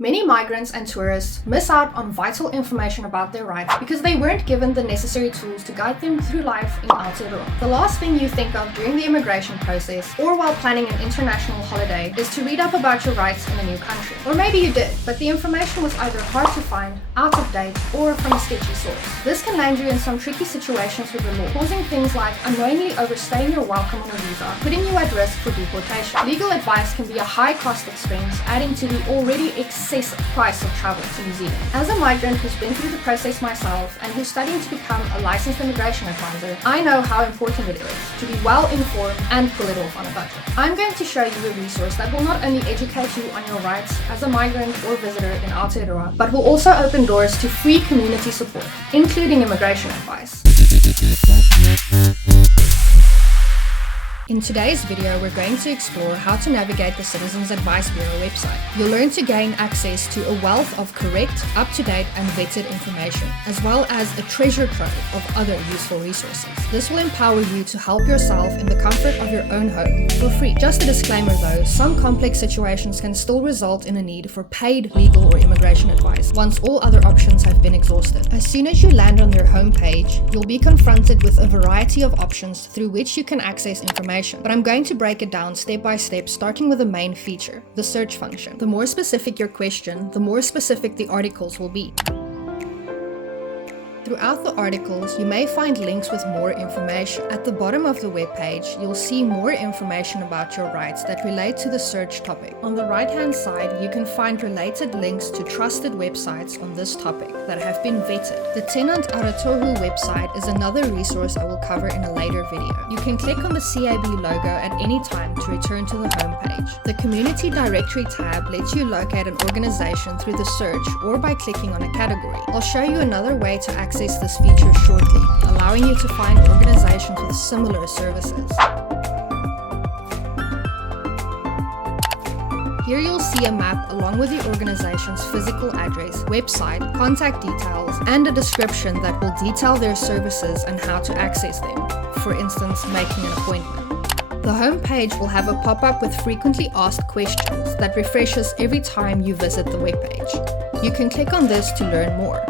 Many migrants and tourists miss out on vital information about their rights because they weren't given the necessary tools to guide them through life in Aotearoa. The last thing you think of during the immigration process or while planning an international holiday is to read up about your rights in a new country. Or maybe you did, but the information was either hard to find, out of date, or from a sketchy source. This can land you in some tricky situations with the law, causing things like unknowingly overstaying your welcome on a visa, putting you at risk for deportation. Legal advice can be a high-cost expense, adding to the already excessive price of travel to New Zealand. As a migrant who's been through the process myself and who's studying to become a licensed immigration advisor, I know how important it is to be well informed and pull it off on a budget. I'm going to show you a resource that will not only educate you on your rights as a migrant or visitor in Aotearoa, but will also open doors to free community support, including immigration advice. In today's video, we're going to explore how to navigate the Citizens Advice Bureau website. You'll learn to gain access to a wealth of correct, up-to-date and vetted information, as well as a treasure trove of other useful resources. This will empower you to help yourself in the comfort of your own home for free. Just a disclaimer though, some complex situations can still result in a need for paid legal or immigration advice once all other options have been exhausted. As soon as you land on their homepage, you'll be confronted with a variety of options through which you can access information. But I'm going to break it down step by step, starting with the main feature, the search function. The more specific your question, the more specific the articles will be. Throughout the articles, you may find links with more information. At the bottom of the web page, you'll see more information about your rights that relate to the search topic. On the right-hand side, you can find related links to trusted websites on this topic that have been vetted. The Tenant Aratohu website is another resource I will cover in a later video. You can click on the CAB logo at any time to return to the home page. The Community Directory tab lets you locate an organization through the search or by clicking on a category. I'll show you another way to access this feature shortly, allowing you to find organizations with similar services. Here you'll see a map along with the organization's physical address, website, contact details, and a description that will detail their services and how to access them, for instance, making an appointment. The home page will have a pop-up with frequently asked questions that refreshes every time you visit the webpage. You can click on this to learn more.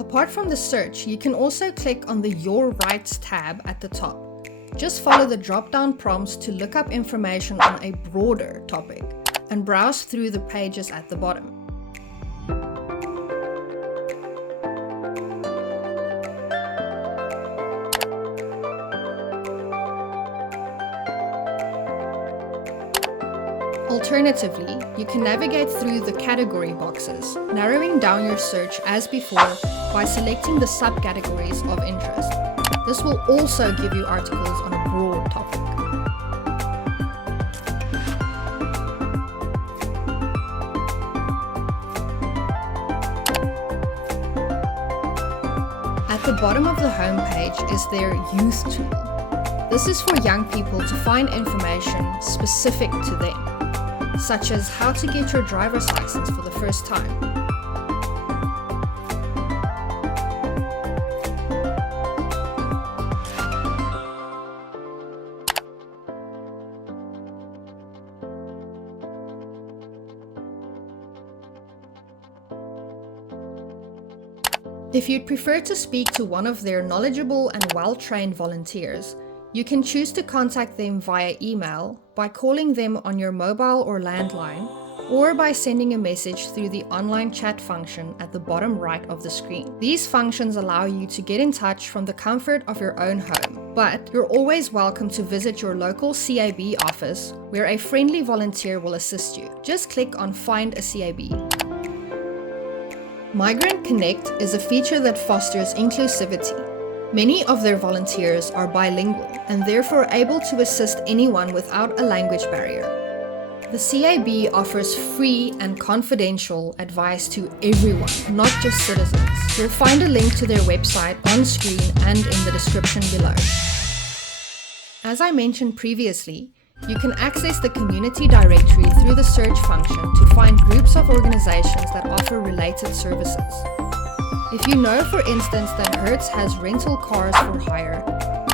Apart from the search, you can also click on the Your Rights tab at the top. Just follow the drop-down prompts to look up information on a broader topic and browse through the pages at the bottom. Alternatively, you can navigate through the category boxes, narrowing down your search as before by selecting the subcategories of interest. This will also give you articles on a broad topic. At the bottom of the homepage is their Youth Tool. This is for young people to find information specific to them, such as how to get your driver's license for the first time. If you'd prefer to speak to one of their knowledgeable and well-trained volunteers, you can choose to contact them via email, by calling them on your mobile or landline, or by sending a message through the online chat function at the bottom right of the screen. These functions allow you to get in touch from the comfort of your own home, but you're always welcome to visit your local CAB office where a friendly volunteer will assist you. Just click on Find a CAB. Migrant Connect is a feature that fosters inclusivity. Many of their volunteers are bilingual and therefore able to assist anyone without a language barrier. The CAB offers free and confidential advice to everyone, not just citizens. You'll find a link to their website on screen and in the description below. As I mentioned previously, you can access the community directory through the search function to find groups of organizations that offer related services. If you know, for instance, that Hertz has rental cars for hire,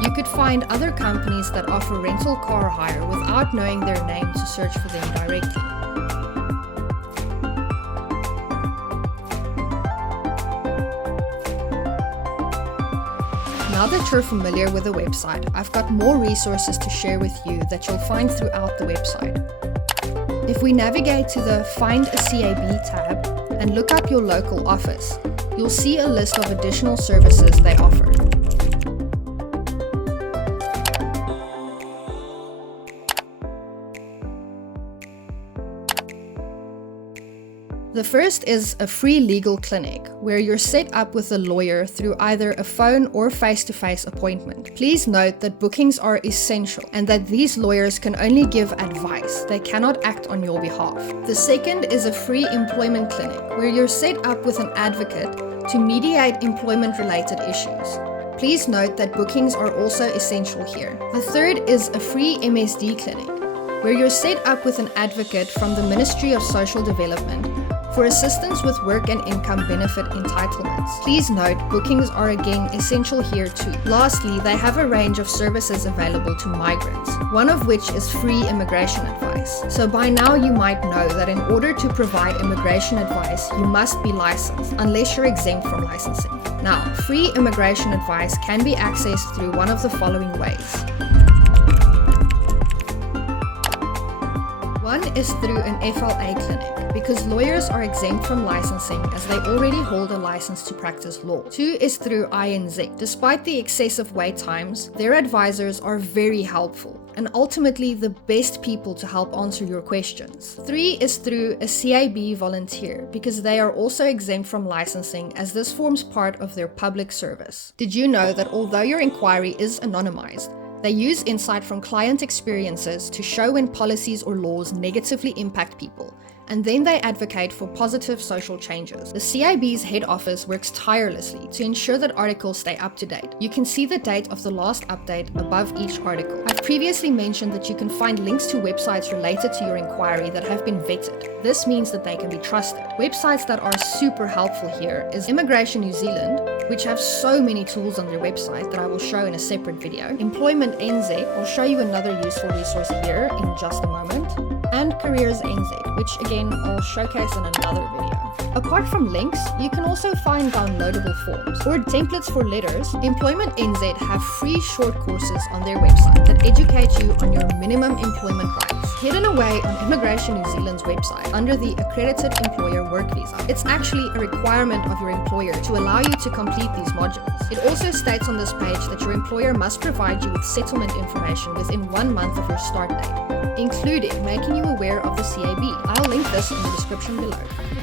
you could find other companies that offer rental car hire without knowing their name to search for them directly. Now that you're familiar with the website, I've got more resources to share with you that you'll find throughout the website. If we navigate to the Find a CAB tab and look up your local office, you'll see a list of additional services they offer. The first is a free legal clinic, where you're set up with a lawyer through either a phone or face-to-face appointment. Please note that bookings are essential and that these lawyers can only give advice. They cannot act on your behalf. The second is a free employment clinic, where you're set up with an advocate to mediate employment-related issues. Please note that bookings are also essential here. The third is a free MSD clinic, where you're set up with an advocate from the Ministry of Social Development for assistance with work and income benefit entitlements. Please note, bookings are again essential here too. Lastly, they have a range of services available to migrants, one of which is free immigration advice. So by now you might know that in order to provide immigration advice, you must be licensed, unless you're exempt from licensing. Now, free immigration advice can be accessed through one of the following ways. One is through an FLA clinic, because lawyers are exempt from licensing as they already hold a license to practice law. Two is through INZ. Despite the excessive wait times, their advisors are very helpful and ultimately the best people to help answer your questions. Three is through a CAB volunteer, because they are also exempt from licensing as this forms part of their public service. Did you know that although your inquiry is anonymized, they use insight from client experiences to show when policies or laws negatively impact people, and then they advocate for positive social changes. The CIB's head office works tirelessly to ensure that articles stay up to date. You can see the date of the last update above each article. I've previously mentioned that you can find links to websites related to your inquiry that have been vetted. This means that they can be trusted. Websites that are super helpful here is Immigration New Zealand, which have so many tools on their website that I will show in a separate video. Employment NZ, I'll show you another useful resource here in just a moment. And Careers NZ, which again I'll showcase in another video. Apart from links, you can also find downloadable forms or templates for letters. Employment NZ have free short courses on their website that educate you on your minimum employment rights. Hidden away on Immigration New Zealand's website under the Accredited Employer Work Visa, it's actually a requirement of your employer to allow you to complete these modules. It also states on this page that your employer must provide you with settlement information within 1 month of your start date, including making you aware of the CAB. I'll link this in the description below.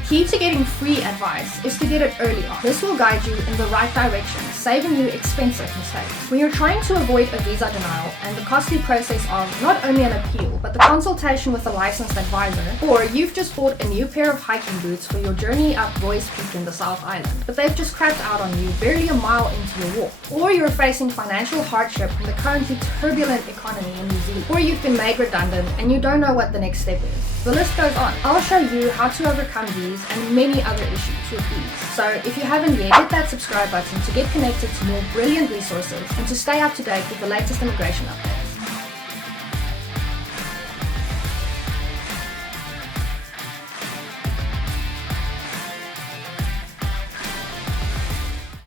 Key to getting free advice is to get it early on. This will guide you in the right direction, saving you expensive mistakes. When you're trying to avoid a visa denial and the costly process of not only an appeal, but the consultation with a licensed advisor, or you've just bought a new pair of hiking boots for your journey up Roy's Peak in the South Island, but they've just crapped out on you barely a mile into your walk, or you're facing financial hardship from the currently turbulent economy in New Zealand, or you've been made redundant and you don't know what the next step is. The list goes on. I'll show you how to overcome these and many other issues with ease. So if you haven't yet, hit that subscribe button to get connected to more brilliant resources and to stay up to date with the latest immigration updates.